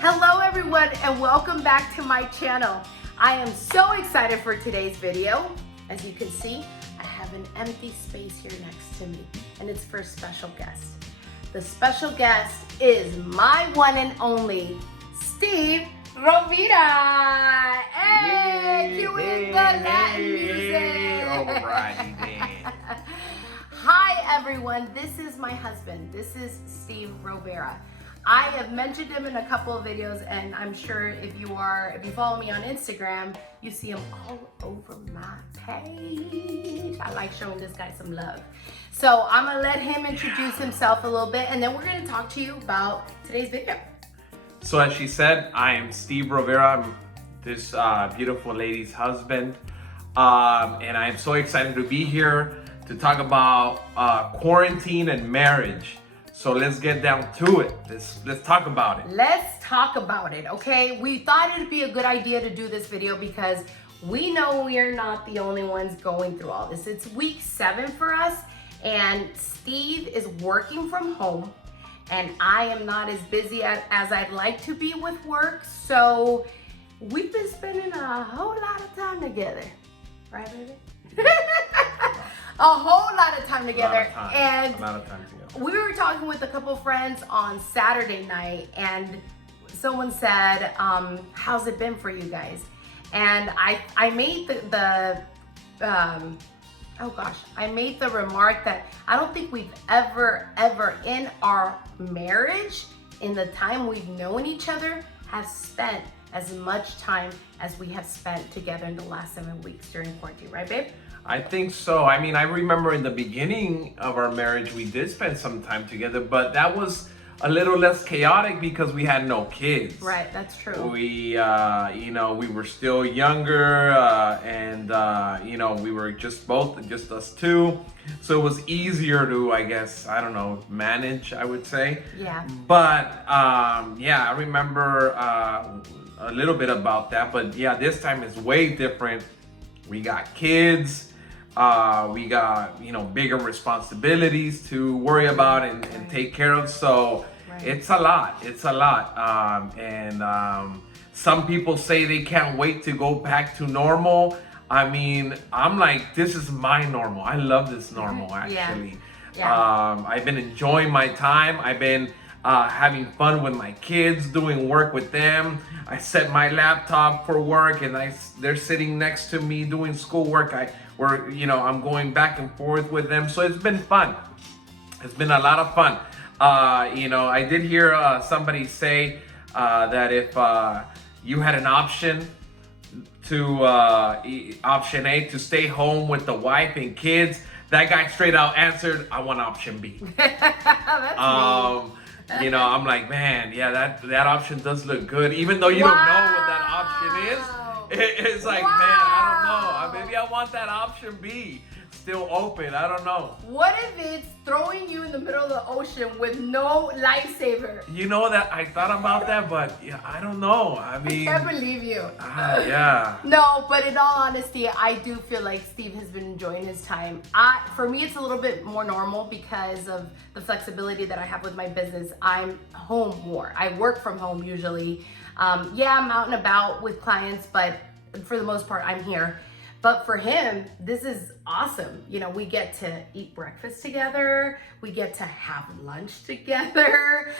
Hello everyone and welcome back to my channel. I am so excited for today's video. As you can see, I have an empty space here next to me and it's for a special guest. The special guest is my one and only Steve Rovira. Hey, cue in the Latin music. All right, then. Hi everyone, this is my husband. This is Steve Rovira. I have mentioned him in a couple of videos, and I'm sure if you follow me on Instagram, you see him all over my page. I like showing this guy some love. So I'm gonna let him introduce himself a little bit, and then we're gonna talk to you about today's video. So as she said, I am Steve Rovira. I'm this beautiful lady's husband. And I'm so excited to be here to talk about quarantine and marriage. So let's get down to it. Let's talk about it. Let's talk about it, okay? We thought it'd be a good idea to do this video because we know we are not the only ones going through all this. It's week 7 for us, and Steve is working from home, and I am not as busy as I'd like to be with work, so we've been spending a whole lot of time together. Right, baby? A whole lot of time together. A lot of time together. We were talking with a couple friends on Saturday night, and someone said, how's it been for you guys? And I made I made the remark that I don't think we've ever in our marriage, in the time we've known each other, have spent as much time as we have spent together in the last 7 weeks during quarantine, right, babe? I think so. I mean, I remember in the beginning of our marriage, we did spend some time together, but that was a little less chaotic because we had no kids. Right, that's true. We, we were still younger, and we were just us two. So it was easier to, I guess, manage, I would say. Yeah. But, I remember a little bit about that. But yeah, this time is way different. We got kids. We got, bigger responsibilities to worry about and take care of. So it's a lot. Some people say they can't wait to go back to normal. I mean, I'm like, this is my normal. I love this normal, actually. Yeah. I've been enjoying my time. I've been having fun with my kids, doing work with them. I set my laptop for work, and they're sitting next to me doing schoolwork. I'm going back and forth with them, so it's been fun. It's been a lot of fun. I did hear somebody say that if you had an option option A, to stay home with the wife and kids, that guy straight out answered, I want option B. That's I'm like, man, yeah, that option does look good, even though you don't know what that option is. It's like, man, I don't know. Maybe I want that option B still open. I don't know. What if it's throwing you in the middle of the ocean with no lifesaver? You know that I thought about that, but yeah, I don't know. I mean, I can't believe you. Yeah. No, but in all honesty, I do feel like Steve has been enjoying his time. For me, it's a little bit more normal because of the flexibility that I have with my business. I'm home more. I work from home usually. I'm out and about with clients, but for the most part, I'm here. But for him, this is awesome. We get to eat breakfast together. We get to have lunch together.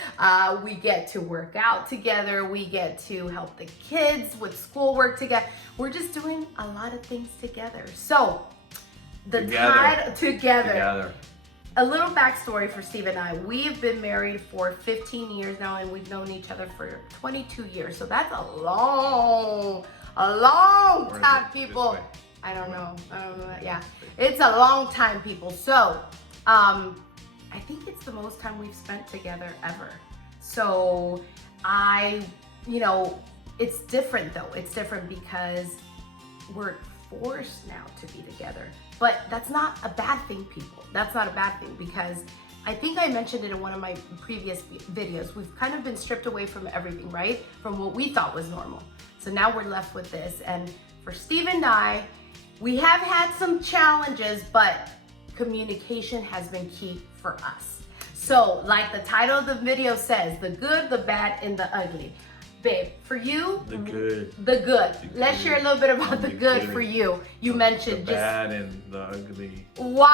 We get to work out together. We get to help the kids with schoolwork together. We're just doing a lot of things together. So together. A little backstory for Steve and I. We've been married for 15 years now, and we've known each other for 22 years. So that's a long time, people. I don't know. Yeah, it's a long time, people. So, I think it's the most time we've spent together ever. So, it's different though. It's different because we're forced now to be together. But that's not a bad thing, people. That's not a bad thing because I think I mentioned it in one of my previous videos. We've kind of been stripped away from everything, right? From what we thought was normal. So now we're left with this. And for Steve and I, we have had some challenges, but communication has been key for us. So like the title of the video says, the good, the bad, and the ugly. babe, for you, The good. the good. The Let's good. share a little bit about the The good good. for you. You mentioned the just bad and the ugly. wow.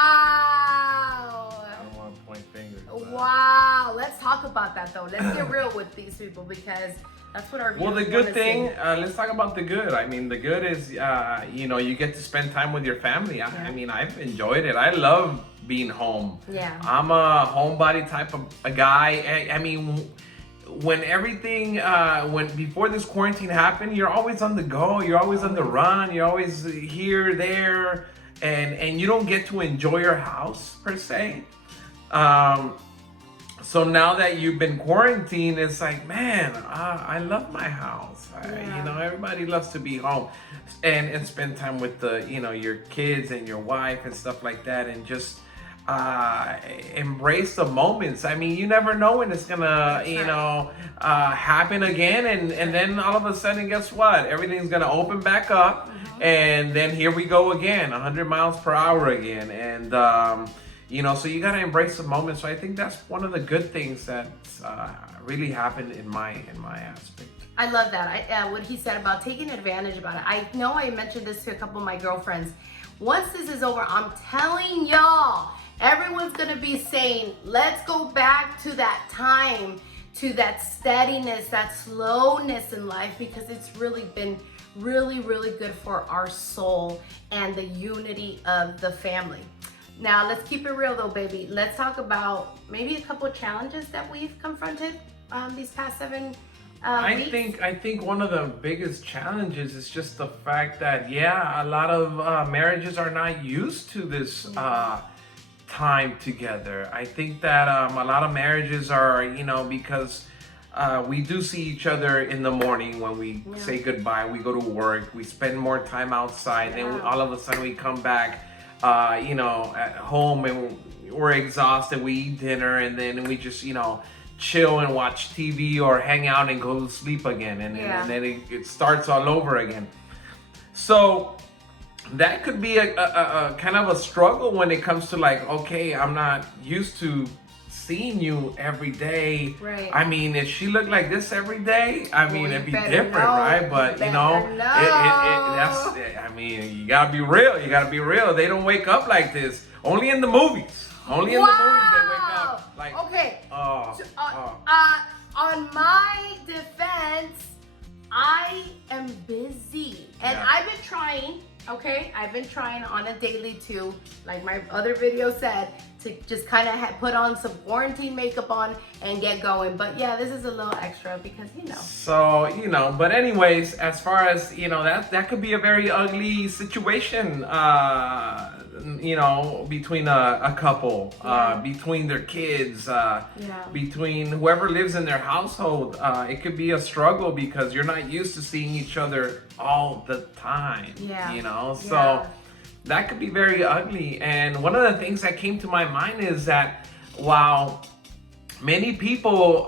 I don't want to point fingers. but- Wow. Let's talk about that though. Let's get real with these people because that's what our Well, the viewers good wanna thing, see. let's talk about the good. I mean, the good is, you know, you get to spend time with your family. I mean, I've enjoyed it. I love being home. Yeah. I'm a homebody type of a guy. I mean, when everything, before this quarantine happened, you're always on the go. You're always on the run. You're always here, there, and you don't get to enjoy your house per se. So now that you've been quarantined, it's like, man, I love my house. Yeah. You know, everybody loves to be home and spend time with the, you know, your kids and your wife and stuff like that, and just embrace the moments. I mean, you never know when it's gonna, you know, happen again, and then all of a sudden, guess what? Everything's gonna open back up, and then here we go again, 100 miles per hour again, and you know, so you gotta embrace the moment. So I think that's one of the good things that really happened in my aspect. I love that. What he said about taking advantage about it. I know I mentioned this to a couple of my girlfriends. Once this is over, I'm telling y'all, everyone's gonna be saying, let's go back to that time, to that steadiness, that slowness in life, because it's really been really, really good for our soul and the unity of the family. Now, let's keep it real though, baby. Let's talk about maybe a couple of challenges that we've confronted these past 7 weeks. I think one of the biggest challenges is just the fact that, yeah, a lot of marriages are not used to this time together. I think that a lot of marriages are, you know, because we do see each other in the morning when we say goodbye, we go to work, we spend more time outside, then all of a sudden we come back, you know, at home, and we're exhausted, we eat dinner, and then we just, you know, chill and watch TV or hang out and go to sleep again, and then it starts all over again. So that could be a kind of a struggle when it comes to like, okay, I'm not used to seeing you every day. Right. I mean, if she looked like this every day, I mean, it'd be different, know. right? But you know, that's, I mean, you gotta be real. You gotta be real. They don't wake up like this. Only in the movies. Only in the movies they wake up like. Okay. Oh. On my defense, I am busy, and I've been trying. Okay, I've been trying on a daily to, like my other video said, to just kind of put on some quarantine makeup on and get going. But yeah, this is a little extra because, you know. So, you know, but anyways, as far as, you know, that could be a very ugly situation, you know, between a couple, between their kids, between whoever lives in their household. It could be a struggle because you're not used to seeing each other all the time, you know, so that could be very ugly. And one of the things that came to my mind is that while many people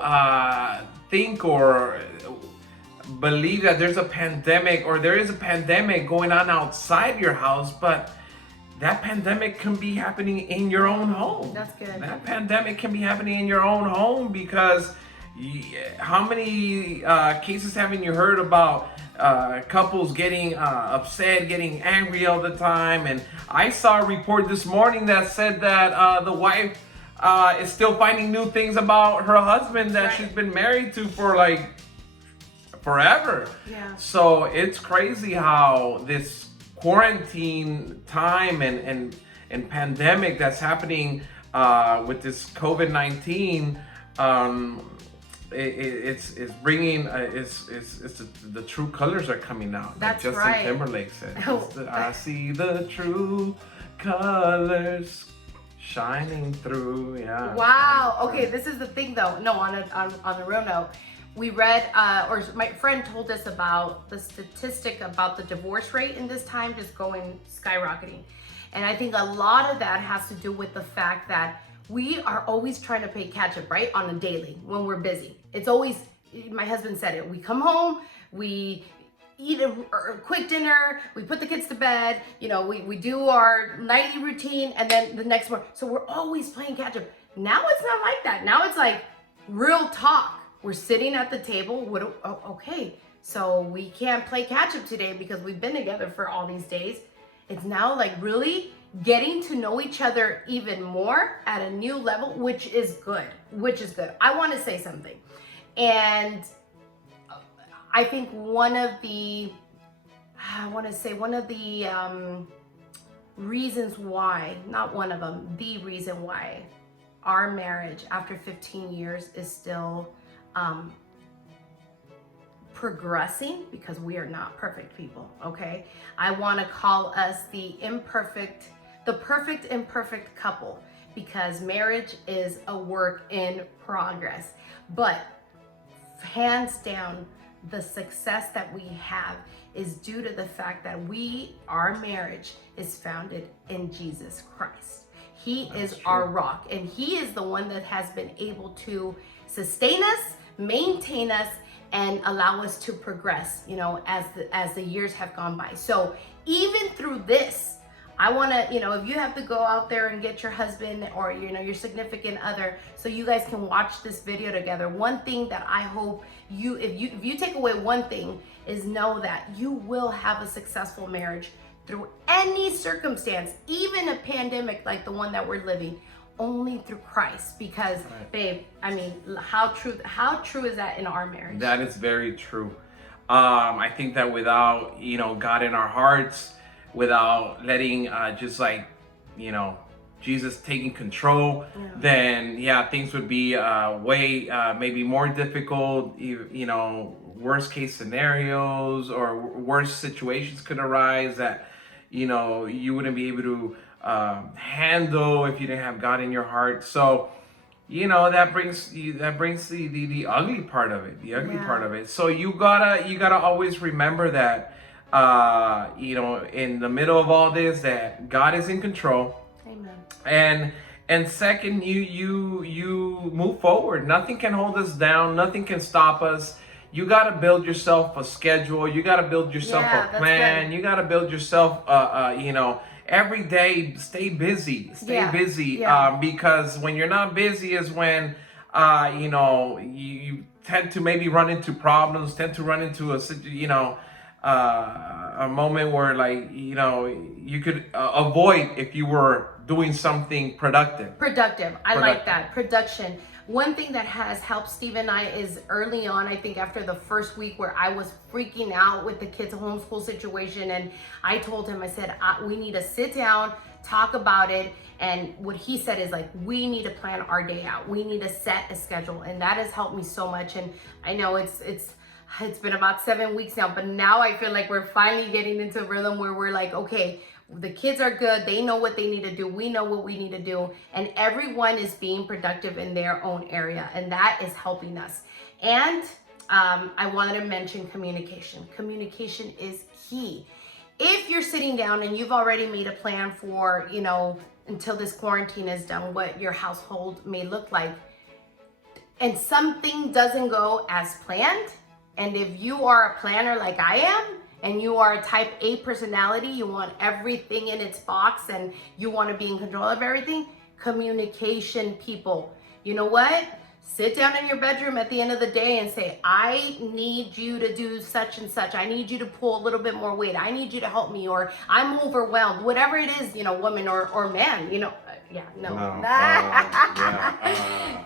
think or believe that there's a pandemic, or there is a pandemic going on outside your house, but that pandemic can be happening in your own home. That's good. That pandemic can be happening in your own home because how many cases haven't you heard about couples getting upset, getting angry all the time? And I saw a report this morning that said that the wife is still finding new things about her husband that she's been married to for like forever. Yeah. So it's crazy how this quarantine time and pandemic that's happening with this COVID-19, it's bringing the true colors are coming out. That's like Justin right. Timberlake said. I see the true colors shining through. Yeah. Wow. Okay, this is the thing though. No, on the real note, we read, or my friend told us about the statistic about the divorce rate in this time just going skyrocketing. And I think a lot of that has to do with the fact that we are always trying to play catch up, right? On a daily when we're busy. It's always, my husband said it, we come home, we eat a quick dinner, we put the kids to bed, you know, we do our nightly routine, and then the next morning. So we're always playing catch up. Now it's not like that. Now it's like real talk. We're sitting at the table. Okay, so we can't play catch up today because we've been together for all these days. It's now like really getting to know each other even more at a new level, which is good. I want to say something. And I think one of the reasons why, not one of them, the reason why our marriage after 15 years is still progressing, because we are not perfect people, okay? I want to call us the perfect imperfect couple, because marriage is a work in progress. But hands down, the success that we have is due to the fact that our marriage is founded in Jesus Christ. He is our rock, and he is the one that has been able to sustain us, maintain us, and allow us to progress, as the years have gone by. So even through this, I want to, if you have to go out there and get your husband or, your significant other, so you guys can watch this video together. One thing that I hope if you take away one thing, is know that you will have a successful marriage through any circumstance, even a pandemic like the one that we're living, only through Christ. Because, babe, I mean, how true is that in our marriage? That is very true. I think that without, God in our hearts, without letting Jesus taking control, then things would be way maybe more difficult. Worst case scenarios or worst situations could arise that you wouldn't be able to handle if you didn't have God in your heart. So that brings the ugly part of it. So you gotta always remember that in the middle of all this, that God is in control. Amen. And second, you move forward. Nothing can hold us down. Nothing can stop us. You got to build yourself a schedule. You got to build yourself a plan. You got to build yourself every day. Stay busy. Because when you're not busy is when you tend to maybe run into problems, tend to run into a moment where you could avoid if you were doing something productive. I like that. Production. One thing that has helped Steve and I is early on, I think after the first week where I was freaking out with the kids' homeschool situation, and I told him, I said, we need to sit down, talk about it. And what he said is we need to plan our day out. We need to set a schedule. And that has helped me so much. And I know it's been about 7 weeks now, but now I feel like we're finally getting into a rhythm where we're okay, the kids are good. They know what they need to do. We know what we need to do. And everyone is being productive in their own area. And that is helping us. And I wanted to mention communication. Communication is key. If you're sitting down and you've already made a plan for, until this quarantine is done, what your household may look like, and something doesn't go as planned, and if you are a planner like I am, and you are a type A personality, you want everything in its box and you want to be in control of everything, communication, people. You know what? Sit down in your bedroom at the end of the day and say, I need you to do such and such. I need you to pull a little bit more weight. I need you to help me, or I'm overwhelmed. Whatever it is, woman or man,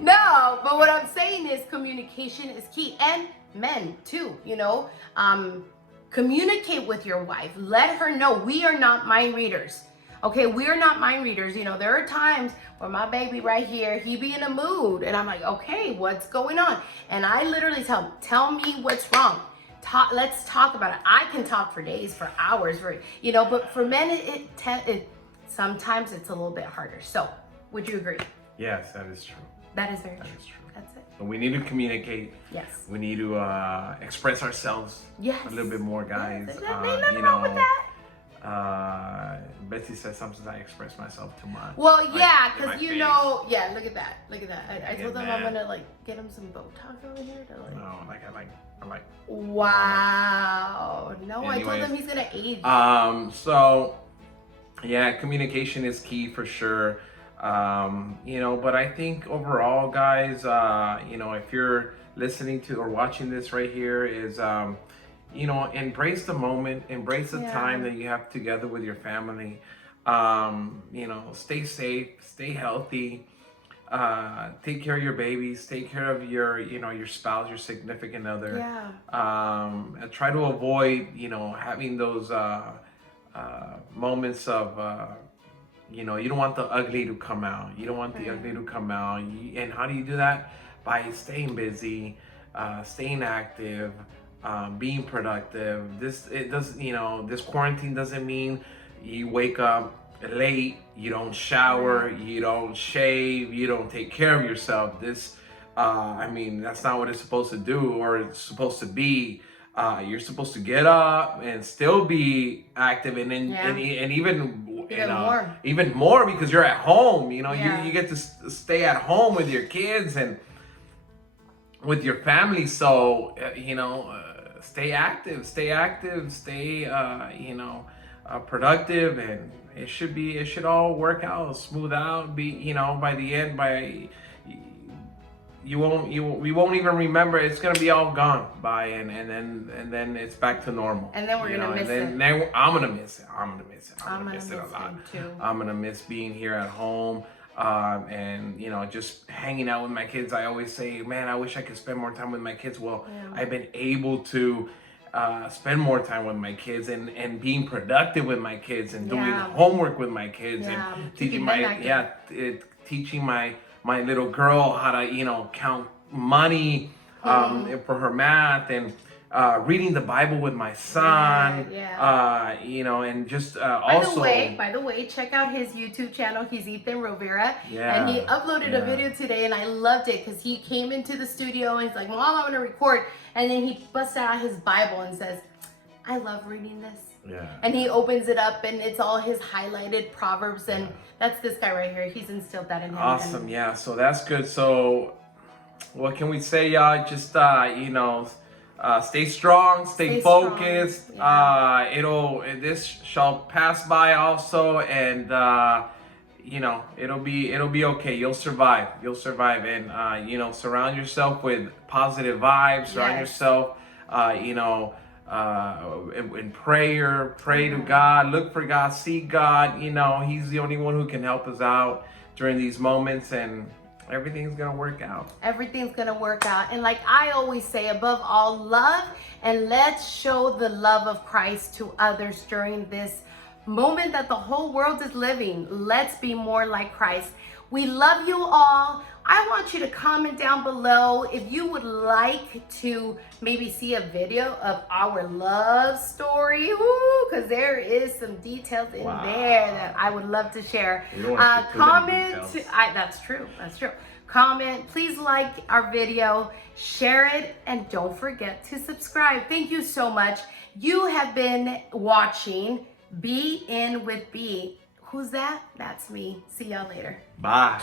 No, but what I'm saying is communication is key. And men too, communicate with your wife. Let her know we are not mind readers. Okay, we are not mind readers. There are times where my baby right here, he be in a mood, and I'm like, okay, what's going on? And I literally tell me what's wrong. Let's talk about it. I can talk for days, for hours, but for men, it sometimes it's a little bit harder. So, would you agree? Yes, that is true. That is very true. Is true. That's it. So we need to communicate. Yes. We need to express ourselves. Yes. A little bit more, guys. Yes. There's nothing wrong with that. Betsy says sometimes I express myself too much. Well, yeah, because look at that. I told them I'm gonna get him some Botox over here to No, I like. Wow. No, anyways, I told him he's gonna age. So yeah, communication is key for sure. But I think overall, guys, if you're listening to or watching this right here is, you know, embrace the moment, embrace the time that you have together with your family. You know, stay safe, stay healthy, take care of your babies, take care of your, you know, your spouse, your significant other. And try to avoid, you know, having those moments of, you know, you don't want the ugly to come out. You don't want the ugly to come out. And how do you do that? By staying busy, staying active, being productive. It does, you know, this quarantine doesn't mean you wake up late, you don't shower, you don't shave, you don't take care of yourself. This, I mean, that's not what it's supposed to do or it's supposed to be. You're supposed to get up and still be active, and then and even you know, even more because you're at home. You know, you get to stay at home with your kids and with your family. So you know, stay active, stay you know, productive, and it should all work out, smooth out. Be, you know, by the end, we won't even remember. It's gonna be all gone by, and then it's back to normal. And then we're gonna miss it. Then I'm gonna miss it. I'm gonna miss it a lot. Too. I'm gonna miss being here at home, and you know, just hanging out with my kids. I always say, man, I wish I could spend more time with my kids. Well, I've been able to spend more time with my kids and being productive with my kids and doing homework with my kids and teaching my little girl how to, you know, count money for her math, and reading the Bible with my son. You know, and just also. By the way, check out his YouTube channel. He's Ethan Rivera, and he uploaded a video today, and I loved it because he came into the studio and he's like, "Mom, I'm gonna record," and then he busts out his Bible and says, "I love reading this." And he opens it up and it's all his highlighted proverbs, and that's this guy right here. He's instilled that in him. Awesome. Yeah, so that's good. So what can we say, y'all? Just you know, stay strong, stay focused. This shall pass by also, and you know, it'll be okay. You'll survive, and you know, surround yourself with positive vibes. Surround yourself, you know, in prayer. Pray to God. Look for God. Seek God. You know, He's the only one who can help us out during these moments, and everything's gonna work out. Everything's gonna work out. And like I always say, above all, love, and let's show the love of Christ to others during this moment that the whole world is living. Let's be more like Christ. We love you all. I want you to comment down below if you would like to maybe see a video of our love story, because there is some details in there that I would love to share. Comment. That's true. Comment. Please like our video, share it, and don't forget to subscribe. Thank you so much. You have been watching Be In With B. Who's that? That's me. See y'all later. Bye.